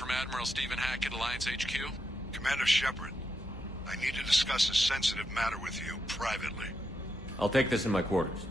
from Admiral Stephen Hackett, Alliance HQ. Commander Shepard, I need to discuss a sensitive matter with you privately. I'll take this in my quarters.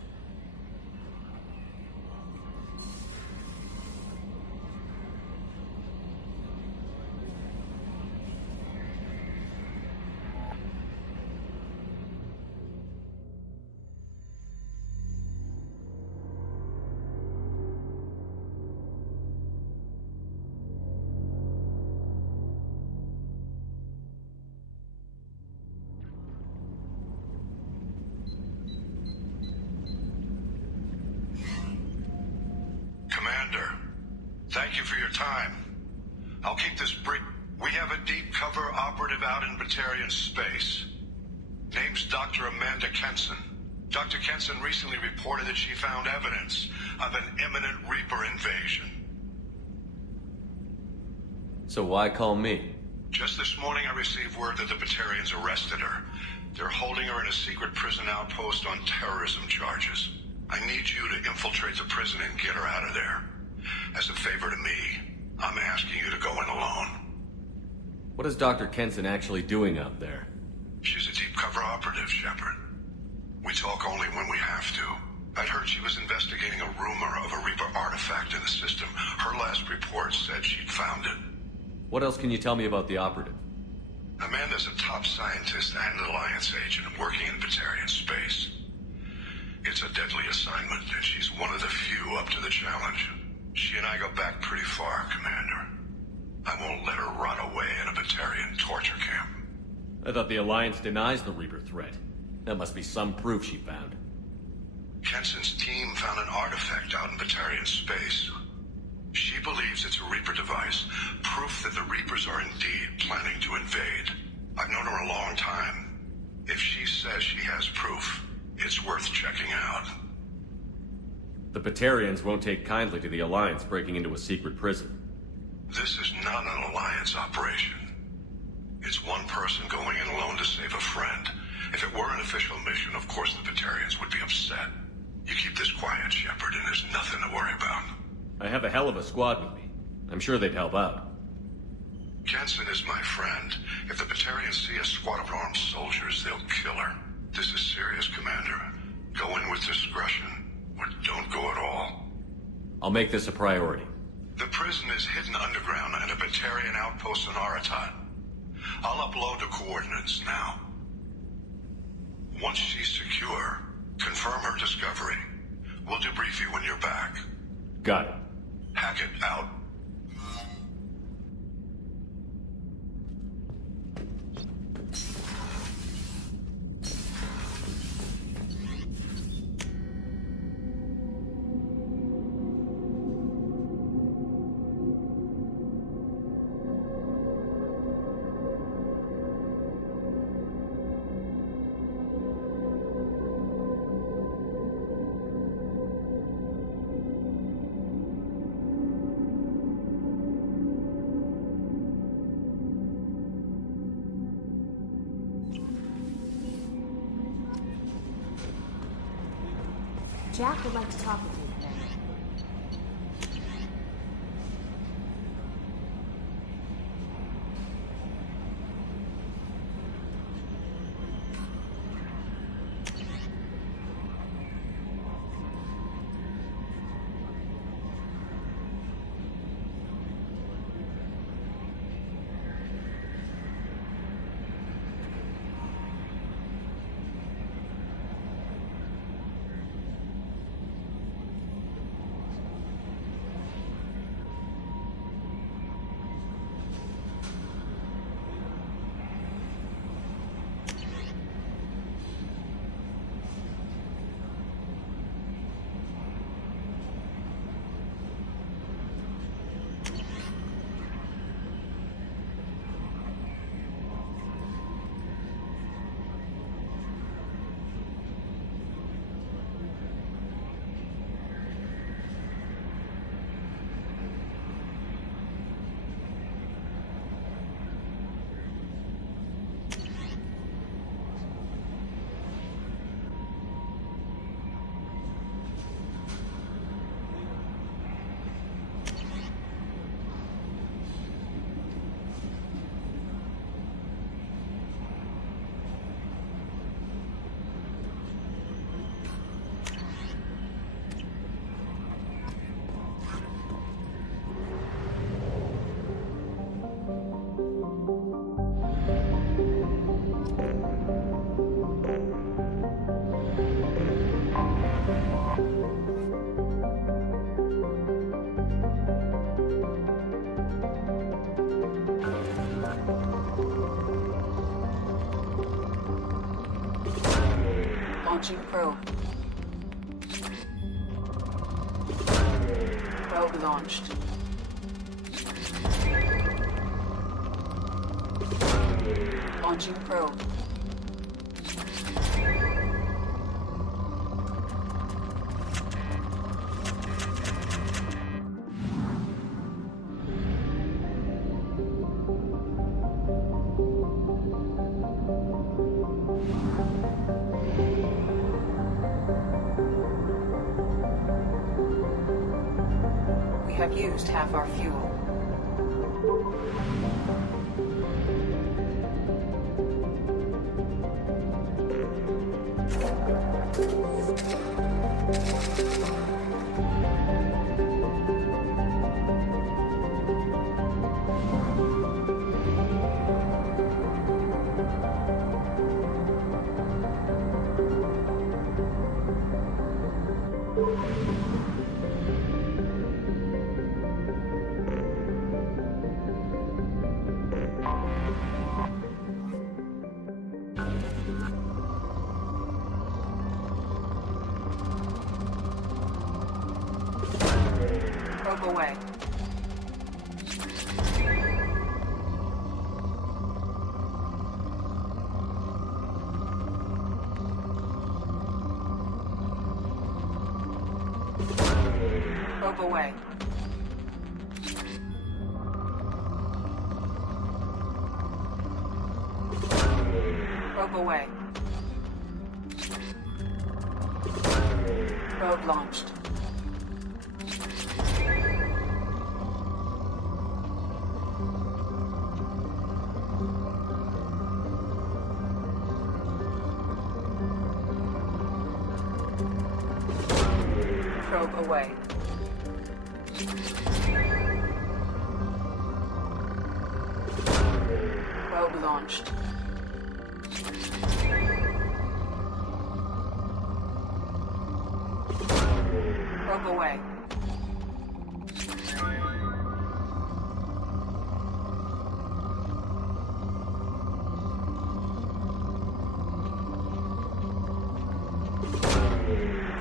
Commander, thank you for your time. I'll keep this brief. We have a deep cover operative out in Batarian space. Name's Dr. Amanda Kenson. Dr. Kenson recently reported that she found evidence of an imminent Reaper invasion. So why call me? Just this morning I received word that the Batarians arrested her. They're holding her in a secret prison outpost on terrorism charges. I need you to infiltrate the prison and get her out of there. As a favor to me, I'm asking you to go in alone. What is Dr. Kenson actually doing out there? She's a deep cover operative, Shepard. We talk only when we have to. I'd heard she was investigating a rumor of a Reaper artifact in the system. Her last report said she'd found it. What else can you tell me about the operative? Amanda's a top scientist and an Alliance agent working in Batarian space. It's a deadly assignment, and she's one of the few up to the challenge. She and I go back pretty far, Commander. I won't let her rot away in a Batarian torture camp. I thought the Alliance denies the Reaper threat. That must be some proof she found. Kenson's team found an artifact out in Batarian space. She believes it's a Reaper device, proof that the Reapers are indeed planning to invade. I've known her a long time. If she says she has proof, it's worth checking out. The Batarians won't take kindly to the Alliance breaking into a secret prison. This is not an Alliance operation. It's one person going in alone to save a friend. If it were an official mission, of course the Batarians would be upset. You keep this quiet, Shepard, and there's nothing to worry about. I have a hell of a squad with me. I'm sure they'd help out. Kenson is my friend. If the Batarians see a squad of armed soldiers, they'll kill her. This is serious, Commander. Go in with discretion, or don't go at all. I'll make this a priority. The prison is hidden underground at a Batarian outpost in Aratat. I'll upload the coordinates now. Once she's secure, confirm her discovery. We'll debrief you when you're back. Got it. Hackett out. Jack would like to talk with you, Commander. Launching probe. Probe launched. Launching probe. We have used half our fuel. Probe away. Probe away. Probe away. Probe launched. Probe away. Probe launched. Probe away.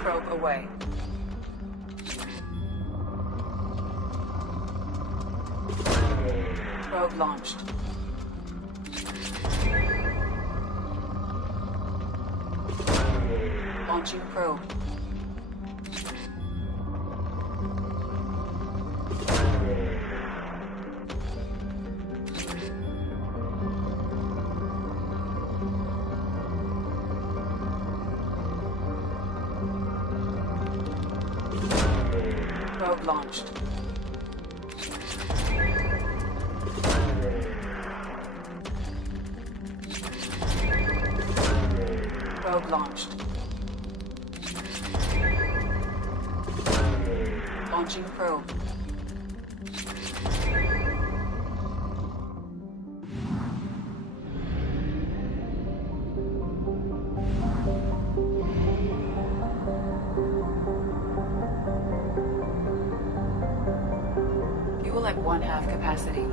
Probe away. Probe launched. Launching probe. Probe launched. Probe launched. Launching probe. Fuel at 1/2 capacity.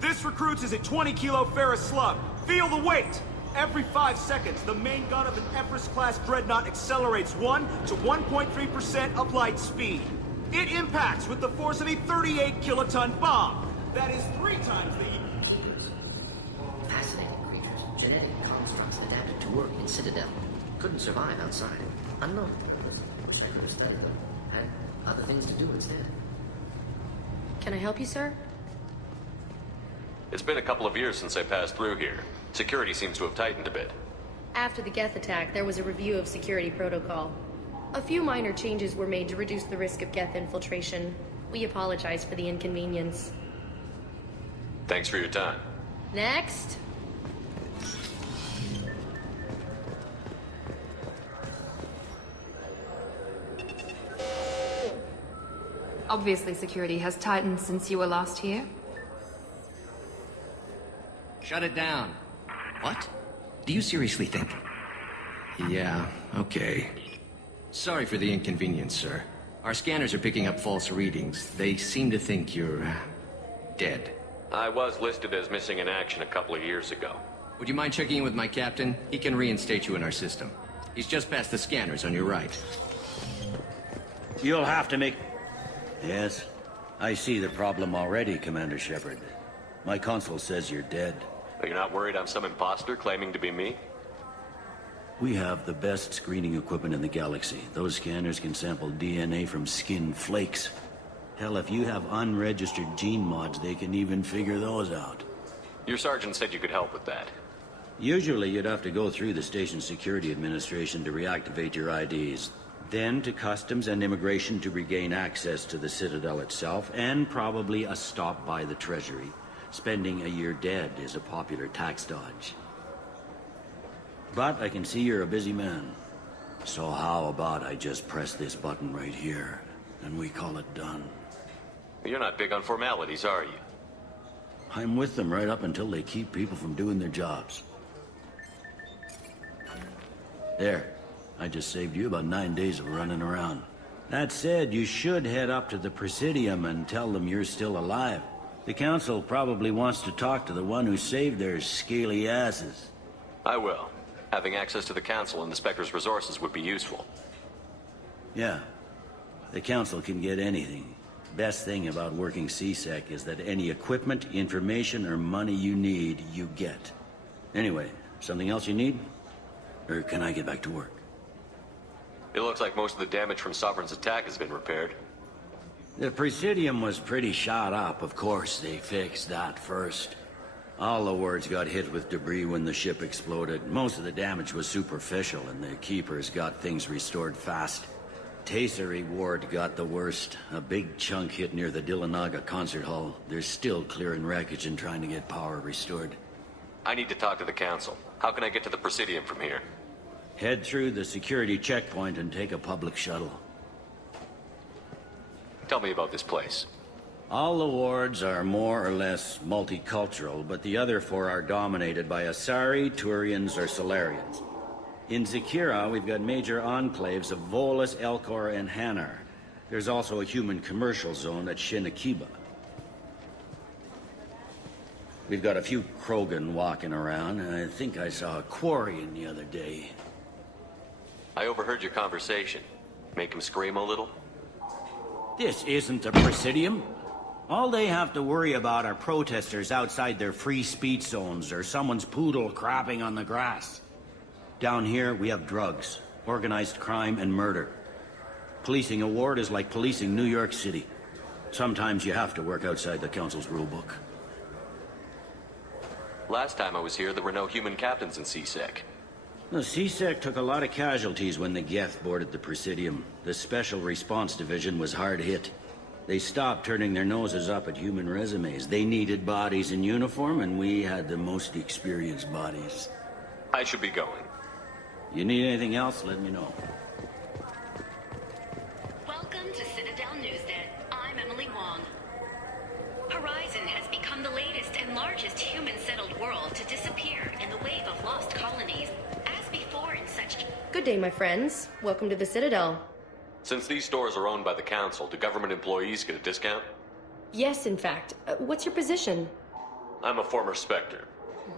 This recruits is a 20-kilo ferrous slug. Feel the weight! Every 5 seconds, the main gun of an Everest-class dreadnought accelerates 1 to 1.3% of light speed. It impacts with the force of a 38-kiloton bomb. That is 3 times the... Fascinating creatures. Genetic constructs adapted to work in Citadel. Couldn't survive outside. Unknown. Checker study them. Had other things to do instead. Can I help you, sir? It's been a couple of years since I passed through here. Security seems to have tightened a bit. After the Geth attack, there was a review of security protocol. A few minor changes were made to reduce the risk of Geth infiltration. We apologize for the inconvenience. Thanks for your time. Next. Obviously, security has tightened since you were last here. Shut it down. What? Do you seriously think? Yeah, okay. Sorry for the inconvenience, sir. Our scanners are picking up false readings. They seem to think you're... dead. I was listed as missing in action a couple of years ago. Would you mind checking in with my captain? He can reinstate you in our system. He's just past the scanners on your right. You'll have to make... Yes? I see the problem already, Commander Shepard. My console says you're dead. Are you not worried I'm some imposter claiming to be me? We have the best screening equipment in the galaxy. Those scanners can sample DNA from skin flakes. Hell, if you have unregistered gene mods, they can even figure those out. Your sergeant said you could help with that. Usually you'd have to go through the Station Security Administration to reactivate your IDs. Then to Customs and Immigration to regain access to the Citadel itself, and probably a stop by the Treasury. Spending a year dead is a popular tax dodge. But I can see you're a busy man. So how about I just press this button right here, and we call it done? You're not big on formalities, are you? I'm with them right up until they keep people from doing their jobs. There. I just saved you about 9 days of running around. That said, you should head up to the Presidium and tell them you're still alive. The Council probably wants to talk to the one who saved their scaly asses. I will. Having access to the Council and the Spectre's resources would be useful. Yeah. The Council can get anything. Best thing about working CSEC is that any equipment, information, or money you need, you get. Anyway, something else you need? Or can I get back to work? It looks like most of the damage from Sovereign's attack has been repaired. The Presidium was pretty shot up, of course. They fixed that first. All the wards got hit with debris when the ship exploded. Most of the damage was superficial, and the Keepers got things restored fast. Tasery Ward got the worst. A big chunk hit near the Dillanaga concert hall. They're still clearing wreckage and trying to get power restored. I need to talk to the Council. How can I get to the Presidium from here? Head through the security checkpoint and take a public shuttle. Tell me about this place. All the wards are more or less multicultural, but the other 4 are dominated by Asari, Turians, or Solarians. In Zakira, we've got major enclaves of Volus, Elcor, and Hanar. There's also a human commercial zone at Shinakiba. We've got a few Krogan walking around, and I think I saw a Quarian the other day. I overheard your conversation. Make him scream a little? This isn't a Presidium. All they have to worry about are protesters outside their free speech zones or someone's poodle crapping on the grass. Down here, we have drugs, organized crime, and murder. Policing a ward is like policing New York City. Sometimes you have to work outside the Council's rulebook. Last time I was here, there were no human captains in CSEC. The CSEC took a lot of casualties when the Geth boarded the Presidium. The Special Response Division was hard hit. They stopped turning their noses up at human resumes. They needed bodies in uniform, and we had the most experienced bodies. I should be going. You need anything else, let me know. Welcome to Citadel Newsnet. I'm Emily Wong. Horizon has become the latest and largest human-settled world to disappear in the wave of lost colonies. As before in such... Good day, my friends. Welcome to the Citadel. Since these stores are owned by the Council, do government employees get a discount? Yes, in fact. What's your position? I'm a former Spectre.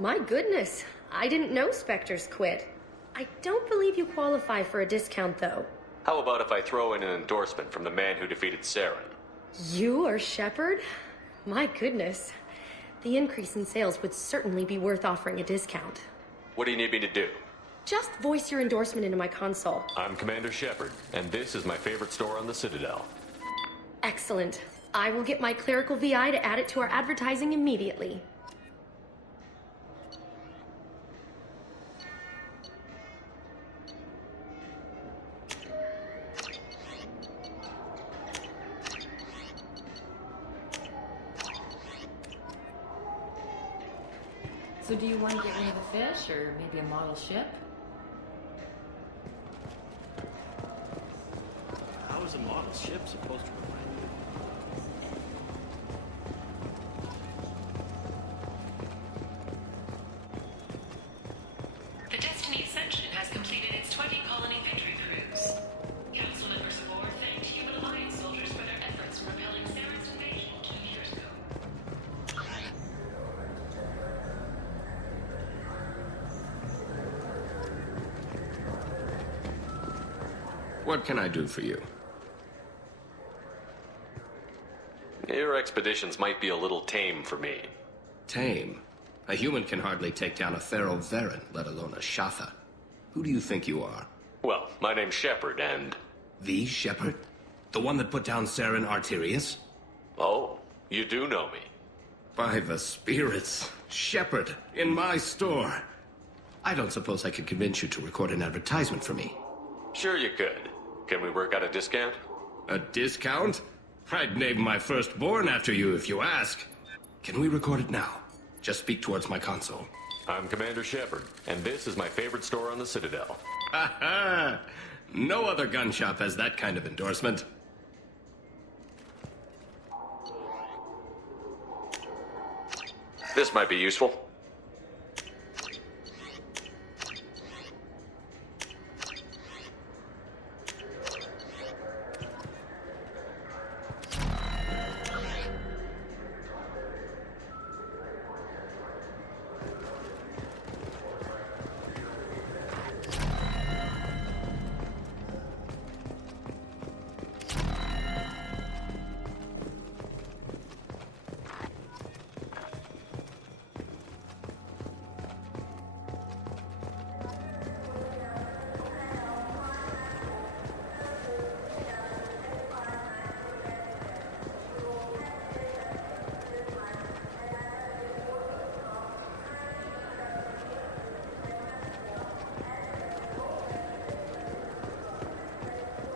My goodness. I didn't know Spectres quit. I don't believe you qualify for a discount, though. How about if I throw in an endorsement from the man who defeated Saren? You are Shepard? My goodness. The increase in sales would certainly be worth offering a discount. What do you need me to do? Just voice your endorsement into my console. I'm Commander Shepard, and this is my favorite store on the Citadel. Excellent. I will get my clerical VI to add it to our advertising immediately. So do you want to get rid of the fish, or maybe a model ship? How is a model ship supposed to remind you? The Destiny Ascension has completed its 20-colony victory cruise. Council members aboard thanked Human Alliance soldiers for their efforts in repelling Saren's invasion 2 years ago. What can I do for you? Your expeditions might be a little tame for me. Tame? A human can hardly take down a Thero Varen, let alone a Shatha. Who do you think you are? Well, my name's Shepard, and... The Shepard? The one that put down Saren Arterius? Oh, you do know me. By the spirits. Shepard, in my store. I don't suppose I could convince you to record an advertisement for me. Sure you could. Can we work out a discount? A discount? I'd name my firstborn after you if you ask. Can we record it now? Just speak towards my console. I'm Commander Shepard, and this is my favorite store on the Citadel. Ha ha! No other gun shop has that kind of endorsement. This might be useful.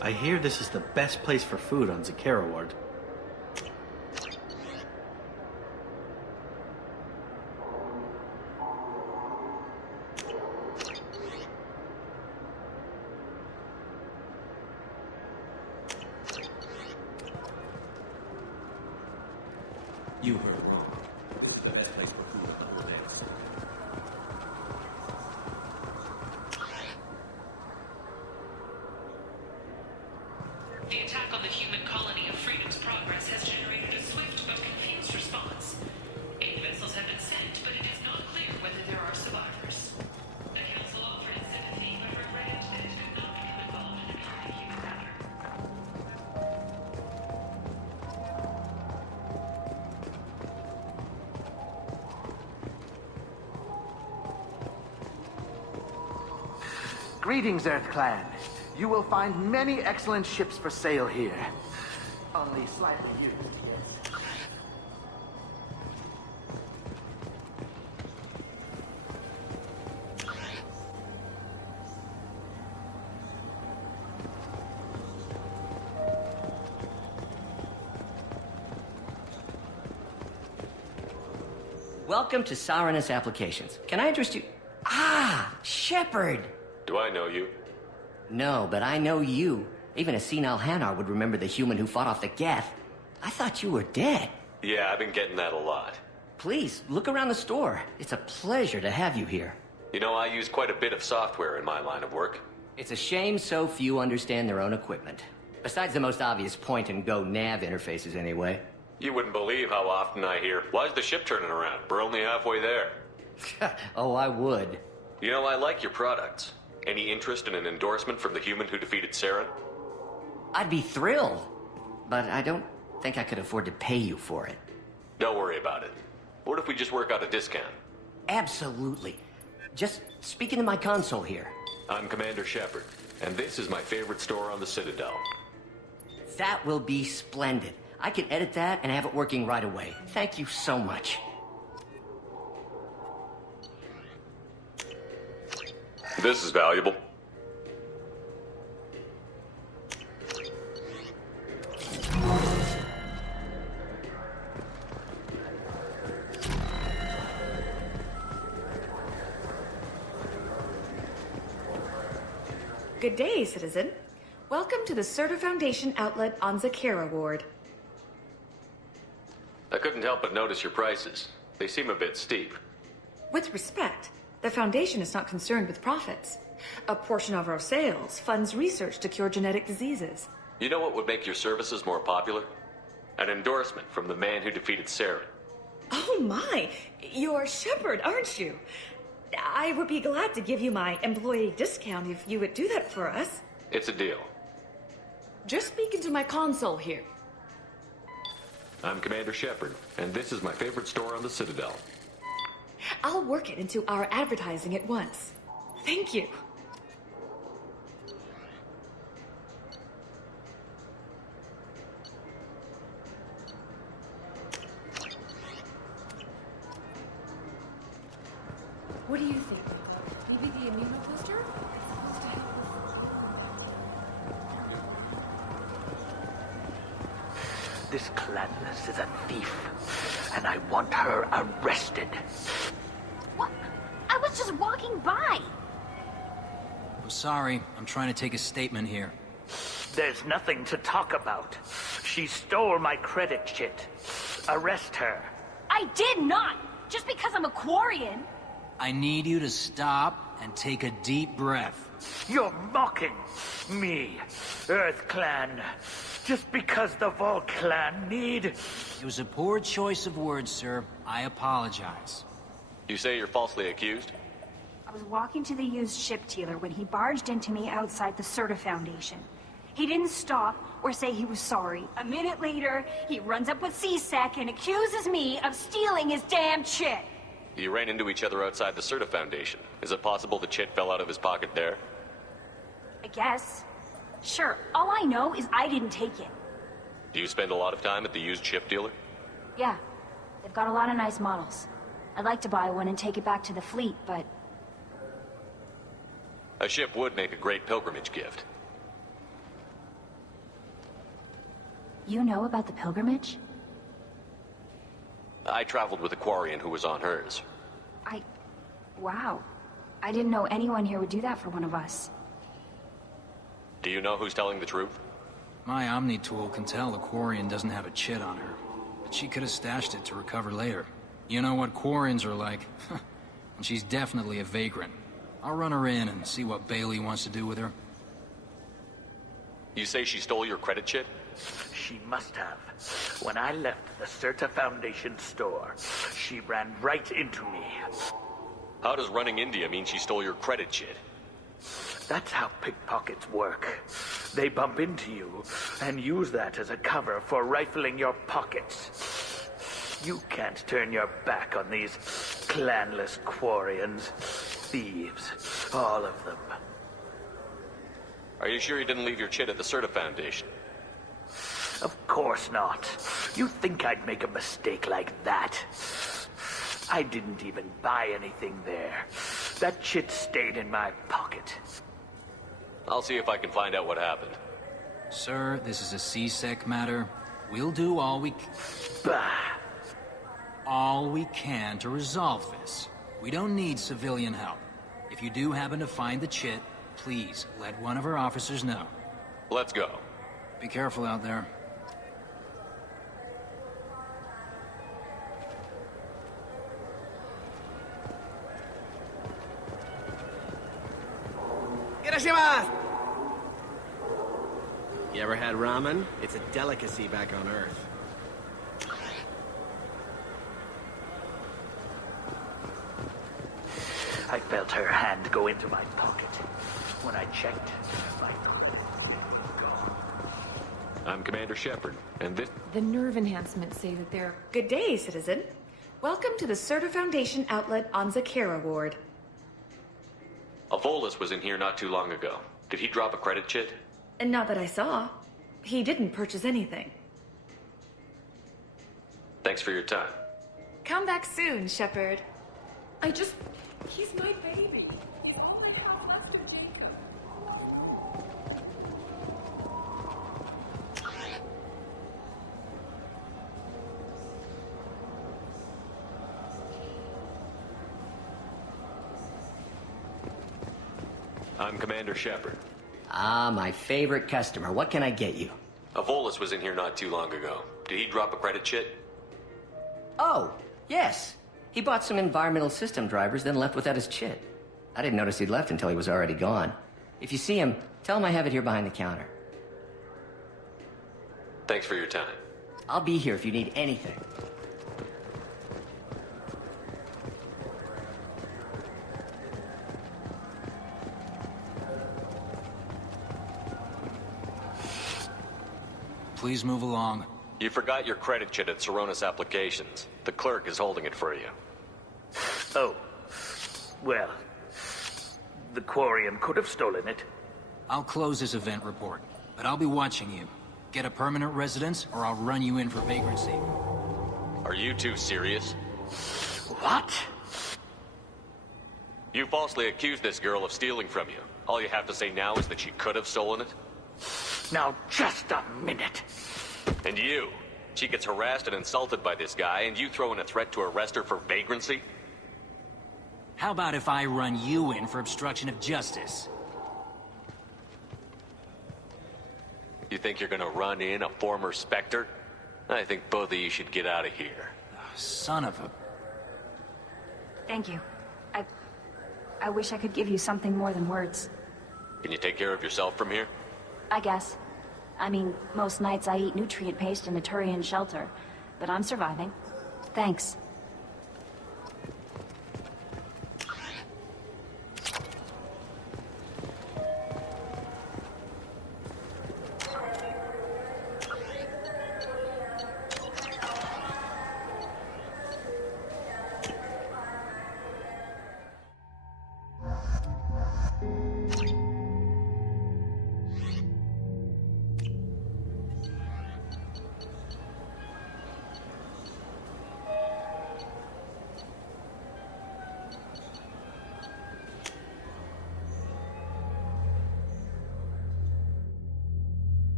I hear this is the best place for food on Zakera Ward. You heard wrong. This is the best place for food in the whole days. The attack on the human colony of Freedom's Progress has generated a swift but confused response. 8 vessels have been sent Greetings, Earth Clan. You will find many excellent ships for sale here. Only slightly used, yes. Welcome to Saranus Applications. Can I interest you? Ah, Shepard! Do I know you? No, but I know you. Even a senile Hanar would remember the human who fought off the Geth. I thought you were dead. Yeah, I've been getting that a lot. Please, look around the store. It's a pleasure to have you here. You know, I use quite a bit of software in my line of work. It's a shame so few understand their own equipment. Besides the most obvious point-and-go nav interfaces, anyway. You wouldn't believe how often I hear, "Why's the ship turning around? We're only halfway there." Oh, I would. You know, I like your products. Any interest in an endorsement from the human who defeated Saren? I'd be thrilled. But I don't think I could afford to pay you for it. Don't worry about it. What if we just work out a discount? Absolutely. Just speak into my console here. I'm Commander Shepard, and this is my favorite store on the Citadel. That will be splendid. I can edit that and have it working right away. Thank you so much. This is valuable. Good day, citizen. Welcome to the Certa Foundation outlet on Zakera Ward. I couldn't help but notice your prices. They seem a bit steep. With respect, the Foundation is not concerned with profits. A portion of our sales funds research to cure genetic diseases. You know what would make your services more popular? An endorsement from the man who defeated Saren. Oh my! You're Shepard, aren't you? I would be glad to give you my employee discount if you would do that for us. It's a deal. Just speak into my console here. I'm Commander Shepard, and this is my favorite store on the Citadel. I'll work it into our advertising at once. Thank you. What do you think? Maybe the immunobooster? It's supposed to help This Clanless is a thief, and I want her arrested. What? I was just walking by. I'm sorry. I'm trying to take a statement here. There's nothing to talk about. She stole my credit chit. Arrest her. I did not! Just because I'm a Quarian. I need you to stop and take a deep breath. You're mocking me, Earth Clan. Just because the Vol Clan need... It was a poor choice of words, sir. I apologize. You say you're falsely accused? I was walking to the used ship dealer when he barged into me outside the Certa Foundation. He didn't stop or say he was sorry. A minute later, he runs up with C-Sec and accuses me of stealing his damn chit. You ran into each other outside the Certa Foundation. Is it possible the chit fell out of his pocket there? I guess. Sure, all I know is I didn't take it. Do you spend a lot of time at the used ship dealer? Yeah, they've got a lot of nice models. I'd like to buy one and take it back to the fleet, but... A ship would make a great pilgrimage gift. You know about the pilgrimage? I traveled with a Quarian who was on hers. Wow. I didn't know anyone here would do that for one of us. Do you know who's telling the truth? My Omni tool can tell the Quarian doesn't have a chit on her, but she could have stashed it to recover later. You know what Quarians are like, and she's definitely a vagrant. I'll run her in and see what Bailey wants to do with her. You say she stole your credit chit? She must have. When I left the Certa Foundation store, she ran right into me. How does running into you mean she stole your credit chit? That's how pickpockets work. They bump into you and use that as a cover for rifling your pockets. You can't turn your back on these clanless Quarians. Thieves, all of them. Are you sure you didn't leave your chit at the Certa Foundation? Of course not. You think I'd make a mistake like that? I didn't even buy anything there. That chit stayed in my pocket. I'll see if I can find out what happened. Sir, this is a C-Sec matter. We'll do all we can to resolve this. We don't need civilian help. If you do happen to find the chit, please let one of our officers know. Let's go. Be careful out there. You ever had ramen? It's a delicacy back on Earth. I felt her hand go into my pocket. When I checked, my I'm Commander Shepard, and this... The nerve enhancements say that they're... Good day, citizen. Welcome to the Certa Foundation outlet on Zakera Ward. Avolis was in here not too long ago. Did he drop a credit chit? And not that I saw. He didn't purchase anything. Thanks for your time. Come back soon, Shepard. He's my baby. All I have left of Jacob. I'm Commander Shepard. Ah, my favorite customer. What can I get you? Avolis was in here not too long ago. Did he drop a credit chit? Oh, yes. He bought some environmental system drivers, then left without his chit. I didn't notice he'd left until he was already gone. If you see him, tell him I have it here behind the counter. Thanks for your time. I'll be here if you need anything. Please move along. You forgot your credit chit at Saronis Applications. The clerk is holding it for you. Oh. Well, the Quarian could have stolen it. I'll close this event report, but I'll be watching you. Get a permanent residence, or I'll run you in for vagrancy. Are you two serious? What? You falsely accused this girl of stealing from you. All you have to say now is that she could have stolen it? Now, just a minute. And you? She gets harassed and insulted by this guy, and you throw in a threat to arrest her for vagrancy? How about if I run you in for obstruction of justice? You think you're gonna run in a former Spectre? I think both of you should get out of here. Son of a... Thank you. I wish I could give you something more than words. Can you take care of yourself from here? I guess. I mean, most nights I eat nutrient paste in a Turian shelter, but I'm surviving. Thanks.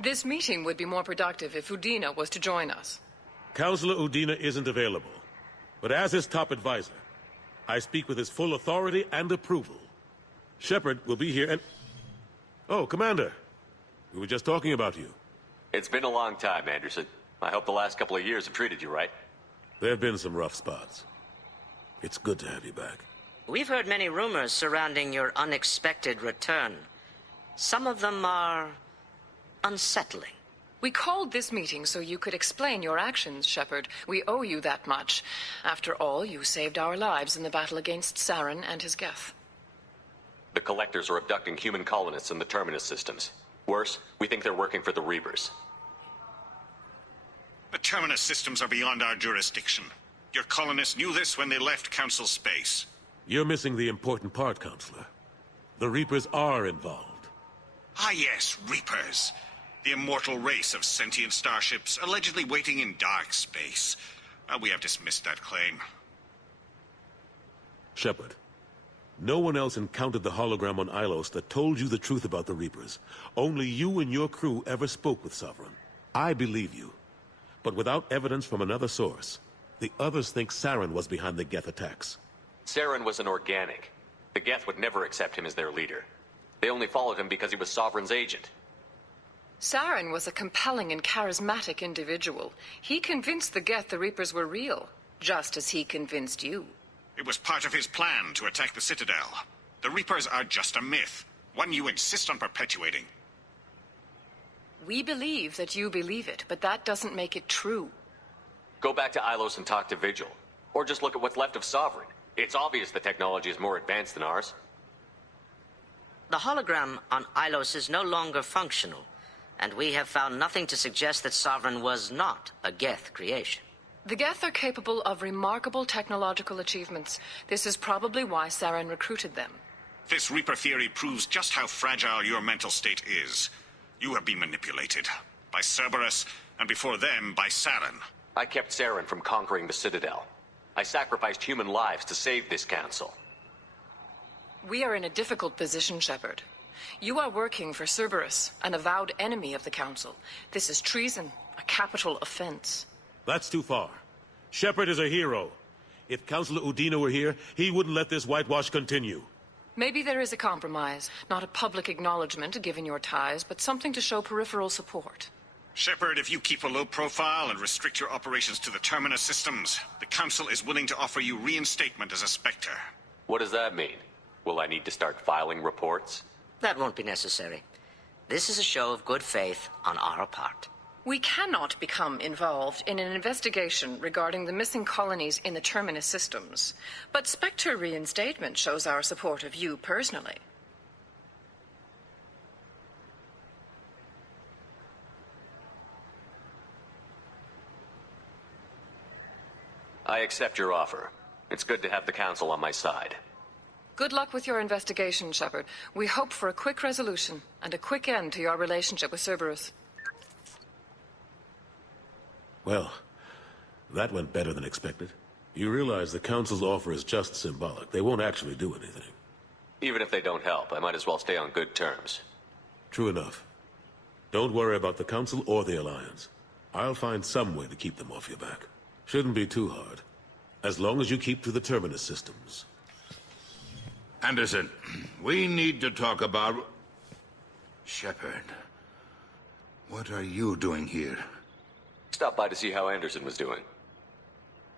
This meeting would be more productive if Udina was to join us. Counselor Udina isn't available, but as his top advisor, I speak with his full authority and approval. Shepard will be here and... Oh, Commander. We were just talking about you. It's been a long time, Anderson. I hope the last couple of years have treated you right. There have been some rough spots. It's good to have you back. We've heard many rumors surrounding your unexpected return. Some of them are... unsettling. We called this meeting so you could explain your actions, Shepard. We owe you that much. After all, you saved our lives in the battle against Saren and his Geth. The Collectors are abducting human colonists in the Terminus systems. Worse, we think they're working for the Reapers. The Terminus systems are beyond our jurisdiction. Your colonists knew this when they left Council space. You're missing the important part, Counselor. The Reapers are involved. Ah yes, Reapers. The immortal race of sentient starships allegedly waiting in dark space. We have dismissed that claim. Shepard, no one else encountered the hologram on Ilos that told you the truth about the Reapers. Only you and your crew ever spoke with Sovereign. I believe you. But without evidence from another source, the others think Saren was behind the Geth attacks. Saren was an organic. The Geth would never accept him as their leader. They only followed him because he was Sovereign's agent. Saren was a compelling and charismatic individual. He convinced the Geth the Reapers were real, just as he convinced you. It was part of his plan to attack the Citadel. The Reapers are just a myth, one you insist on perpetuating. We believe that you believe it, but that doesn't make it true. Go back to Ilos and talk to Vigil. Or just look at what's left of Sovereign. It's obvious the technology is more advanced than ours. The hologram on Ilos is no longer functional, and we have found nothing to suggest that Sovereign was not a Geth creation. The Geth are capable of remarkable technological achievements. This is probably why Saren recruited them. This Reaper theory proves just how fragile your mental state is. You have been manipulated. By Cerberus, and before them, by Saren. I kept Saren from conquering the Citadel. I sacrificed human lives to save this council. We are in a difficult position, Shepard. You are working for Cerberus, an avowed enemy of the Council. This is treason, a capital offense. That's too far. Shepard is a hero. If Councilor Udina were here, he wouldn't let this whitewash continue. Maybe there is a compromise. Not a public acknowledgement given your ties, but something to show peripheral support. Shepard, if you keep a low profile and restrict your operations to the Terminus systems, the Council is willing to offer you reinstatement as a Spectre. What does that mean? Will I need to start filing reports? That won't be necessary. This is a show of good faith on our part. We cannot become involved in an investigation regarding the missing colonies in the Terminus systems, but Spectre reinstatement shows our support of you personally. I accept your offer. It's good to have the Council on my side. Good luck with your investigation, Shepard. We hope for a quick resolution and a quick end to your relationship with Cerberus. Well, that went better than expected. You realize the Council's offer is just symbolic. They won't actually do anything. Even if they don't help, I might as well stay on good terms. True enough. Don't worry about the Council or the Alliance. I'll find some way to keep them off your back. Shouldn't be too hard. As long as you keep to the Terminus systems. Anderson, we need to talk about... Shepard, what are you doing here? Stop by to see how Anderson was doing.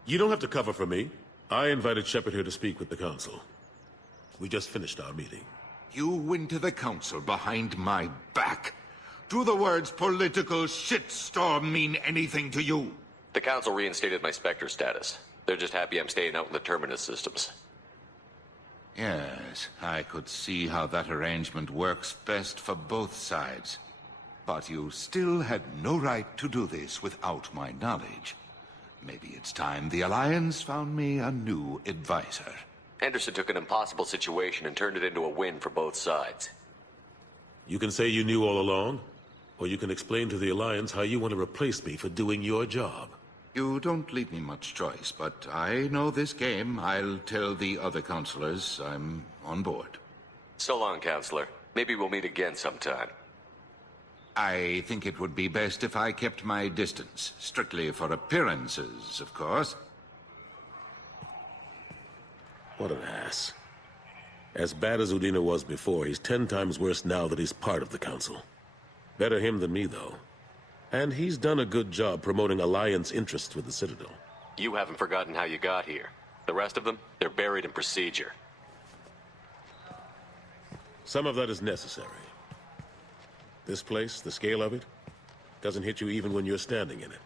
You don't have to cover for me. I invited Shepard here to speak with the Council. We just finished our meeting. You went to the Council behind my back. Do the words political shitstorm mean anything to you? The Council reinstated my Spectre status. They're just happy I'm staying out in the Terminus systems. Yes, I could see how that arrangement works best for both sides. But you still had no right to do this without my knowledge. Maybe it's time the Alliance found me a new advisor. Anderson took an impossible situation and turned it into a win for both sides. You can say you knew all along, or you can explain to the Alliance how you want to replace me for doing your job. You don't leave me much choice, but I know this game. I'll tell the other counselors I'm on board. So long, Counselor. Maybe we'll meet again sometime. I think it would be best if I kept my distance. Strictly for appearances, of course. What an ass. As bad as Udina was before, he's 10 times worse now that he's part of the Council. Better him than me, though. And he's done a good job promoting Alliance interests with the Citadel. You haven't forgotten how you got here. The rest of them, they're buried in procedure. Some of that is necessary. This place, the scale of it, doesn't hit you even when you're standing in it.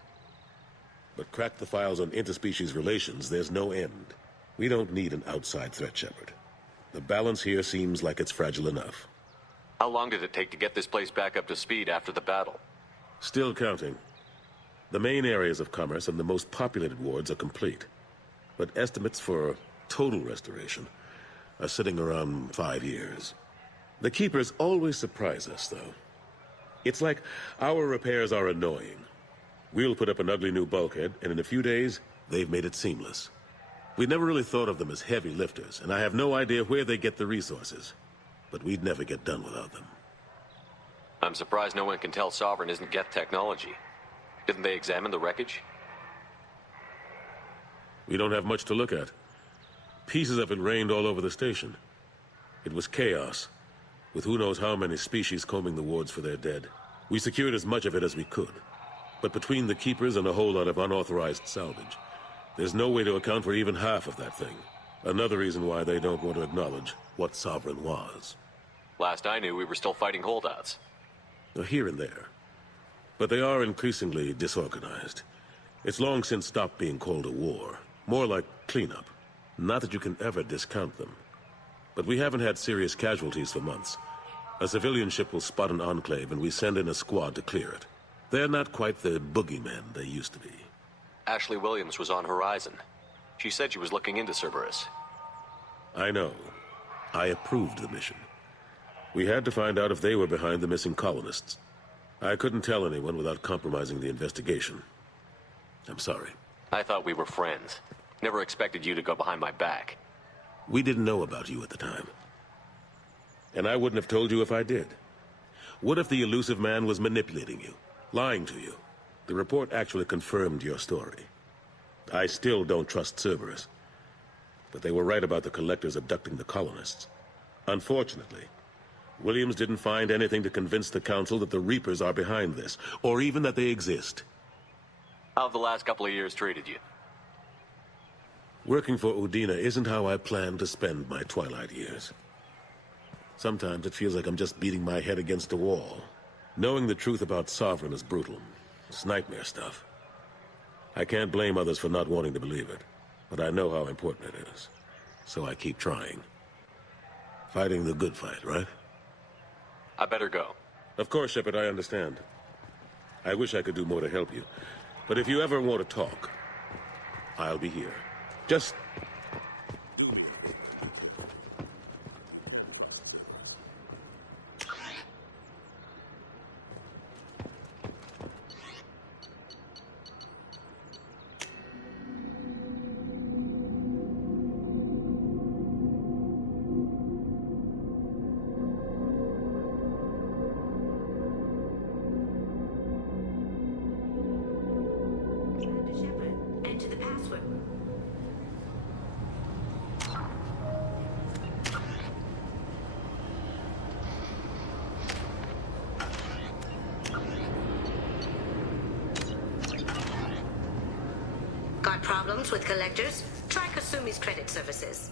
But crack the files on interspecies relations, there's no end. We don't need an outside threat, Shepard. The balance here seems like it's fragile enough. How long did it take to get this place back up to speed after the battle? Still counting. The main areas of commerce and the most populated wards are complete. But estimates for total restoration are sitting around 5 years. The Keepers always surprise us, though. It's like our repairs are annoying. We'll put up an ugly new bulkhead, and in a few days, they've made it seamless. We never really thought of them as heavy lifters, and I have no idea where they get the resources. But we'd never get done without them. I'm surprised no one can tell Sovereign isn't Geth technology. Didn't they examine the wreckage? We don't have much to look at. Pieces of it rained all over the station. It was chaos, with who knows how many species combing the wards for their dead. We secured as much of it as we could. But between the Keepers and a whole lot of unauthorized salvage, there's no way to account for even half of that thing. Another reason why they don't want to acknowledge what Sovereign was. Last I knew, we were still fighting holdouts. Here and there. But they are increasingly disorganized. It's long since stopped being called a war. More like cleanup. Not that you can ever discount them. But we haven't had serious casualties for months. A civilian ship will spot an enclave and we send in a squad to clear it. They're not quite the boogeymen they used to be. Ashley Williams was on Horizon. She said she was looking into Cerberus. I know. I approved the mission. We had to find out if they were behind the missing colonists. I couldn't tell anyone without compromising the investigation. I'm sorry. I thought we were friends. Never expected you to go behind my back. We didn't know about you at the time. And I wouldn't have told you if I did. What if the elusive man was manipulating you, lying to you? The report actually confirmed your story. I still don't trust Cerberus. But they were right about the collectors abducting the colonists. Unfortunately, Williams didn't find anything to convince the Council that the Reapers are behind this, or even that they exist. How have the last couple of years treated you? Working for Udina isn't how I planned to spend my twilight years. Sometimes it feels like I'm just beating my head against a wall. Knowing the truth about Sovereign is brutal. It's nightmare stuff. I can't blame others for not wanting to believe it, but I know how important it is. So I keep trying. Fighting the good fight, right? I better go. Of course, Shepard, I understand. I wish I could do more to help you. But if you ever want to talk, I'll be here. Just... Enter the password. Got problems with collectors? Try Kasumi's credit services.